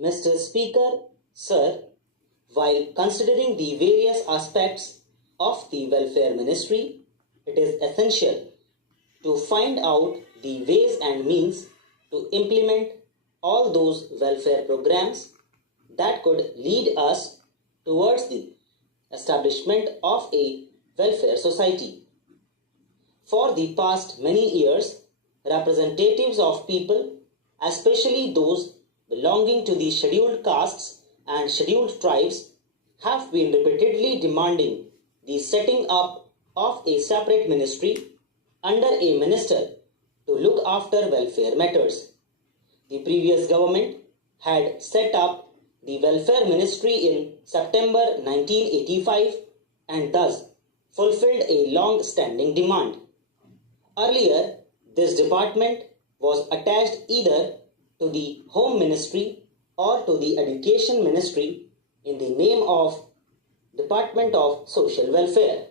Mr. Speaker, Sir, while considering the various aspects of the Welfare Ministry, it is essential to find out the ways and means to implement all those welfare programs that could lead us towards the establishment of a welfare society. For the past many years, representatives of people, especially those belonging to the scheduled castes and scheduled tribes, have been repeatedly demanding the setting up of a separate ministry under a minister to look after welfare matters. The previous government had set up the Welfare Ministry in September 1985 and thus fulfilled a long-standing demand. Earlier, this department was attached either to the Home Ministry or to the Education Ministry in the name of Department of Social Welfare.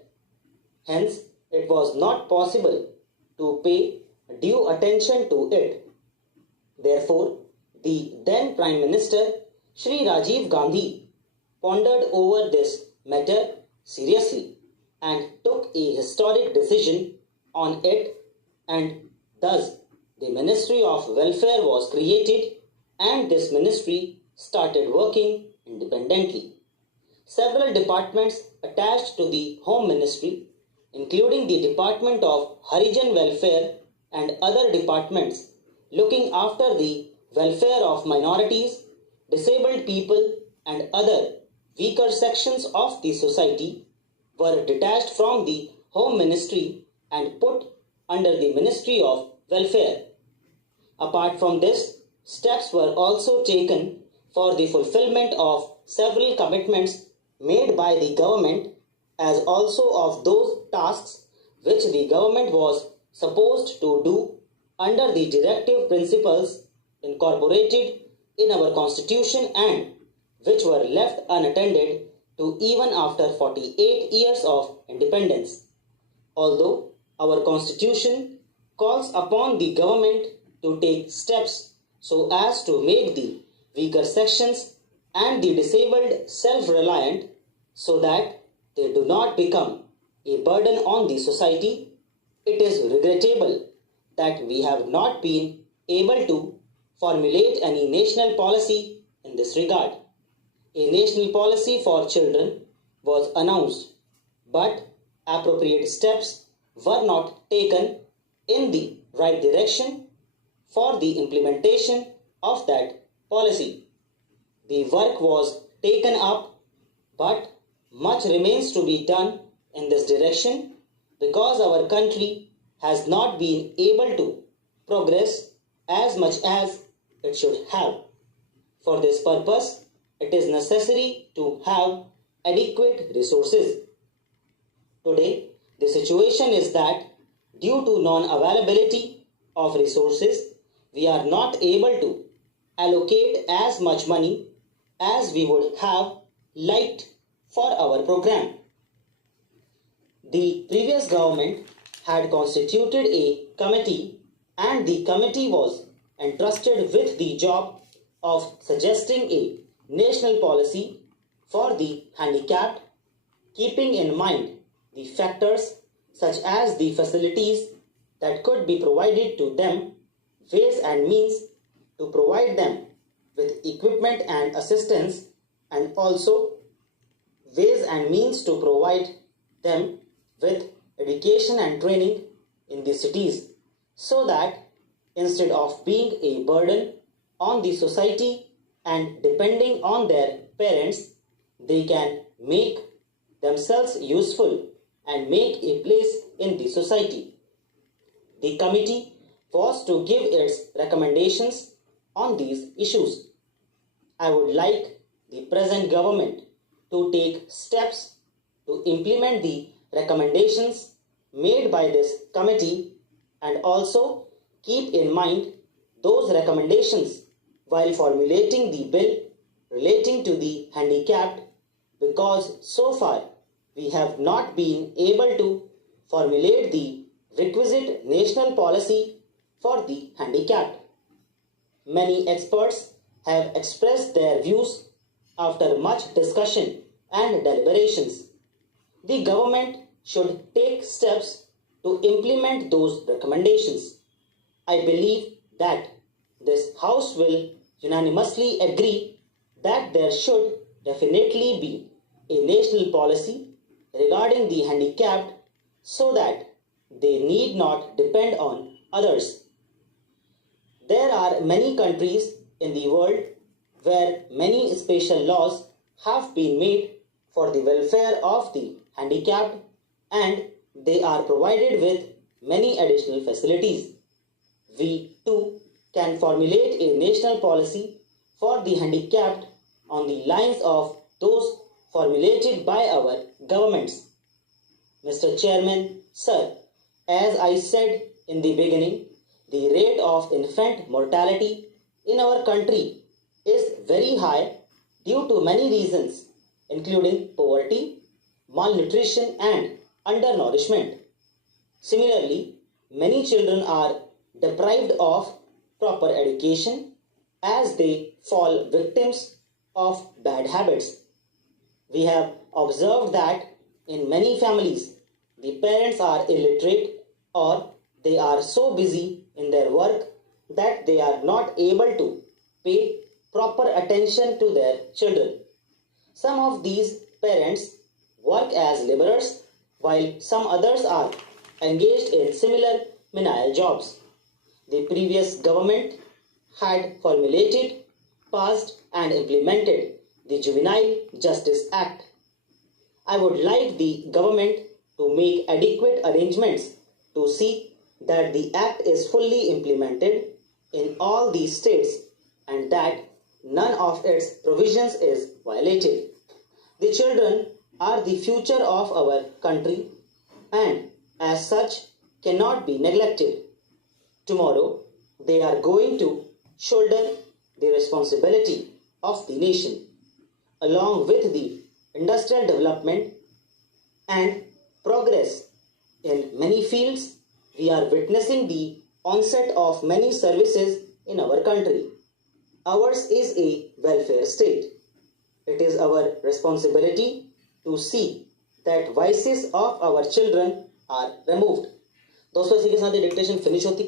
Hence, it was not possible to pay due attention to it. Therefore, the then Prime Minister Shri Rajiv Gandhi pondered over this matter seriously and took a historic decision on it, and thus the Ministry of Welfare was created and this ministry started working independently. Several departments attached to the Home Ministry, including the Department of Harijan Welfare and other departments looking after the welfare of minorities, disabled people and other weaker sections of the society, were detached from the Home Ministry and put under the Ministry of Welfare. Apart from this, steps were also taken for the fulfillment of several commitments made by the government, as also of those tasks which the government was supposed to do under the directive principles incorporated in our constitution and which were left unattended to even after 48 years of independence. Although our constitution calls upon the government to take steps so as to make the weaker sections and the disabled self-reliant so that they do not become a burden on the society, it is regrettable that we have not been able to formulate any national policy in this regard. A national policy for children was announced, but appropriate steps were not taken in the right direction for the implementation of that policy. The work was taken up, but much remains to be done in this direction because our country has not been able to progress as much as it should have. For this purpose, it is necessary to have adequate resources. Today, the situation is that due to non-availability of resources, we are not able to allocate as much money as we would have liked for our program. The previous government had constituted a committee, and the committee was entrusted with the job of suggesting a national policy for the handicapped, keeping in mind the factors such as the facilities that could be provided to them, ways and means to provide them with equipment and assistance, and also ways and means to provide them with education and training in the cities, so that instead of being a burden on the society and depending on their parents, they can make themselves useful and make a place in the society. The committee was to give its recommendations on these issues. I would like the present government to take steps to implement the recommendations made by this committee and also keep in mind those recommendations while formulating the bill relating to the handicapped, because so far we have not been able to formulate the requisite national policy for the handicapped. Many experts have expressed their views after much discussion and deliberations. The government should take steps to implement those recommendations. I believe that this House will unanimously agree that there should definitely be a national policy regarding the handicapped so that they need not depend on others. There are many countries in the world where many special laws have been made for the welfare of the handicapped, and they are provided with many additional facilities. We too can formulate a national policy for the handicapped on the lines of those formulated by our governments. Mr. Chairman, sir, as I said in the beginning, the rate of infant mortality in our country is very high due to many reasons, including poverty, malnutrition, and undernourishment. Similarly, many children are deprived of proper education as they fall victims of bad habits. We have observed that in many families, the parents are illiterate or they are so busy in their work that they are not able to pay proper attention to their children. Some of these parents work as laborers while some others are engaged in similar menial jobs. The previous government had formulated, passed and implemented the Juvenile Justice Act. I would like the government to make adequate arrangements to see that the act is fully implemented in all these states and that none of its provisions is violated. The children are the future of our country and as such cannot be neglected. Tomorrow they are going to shoulder the responsibility of the nation. Along with the industrial development and progress in many fields, we are witnessing the onset of many services in our country. Ours is a welfare state. It is our responsibility to see that vices of our children are removed. दोस्तों इसी के साथ ये dictation finish होती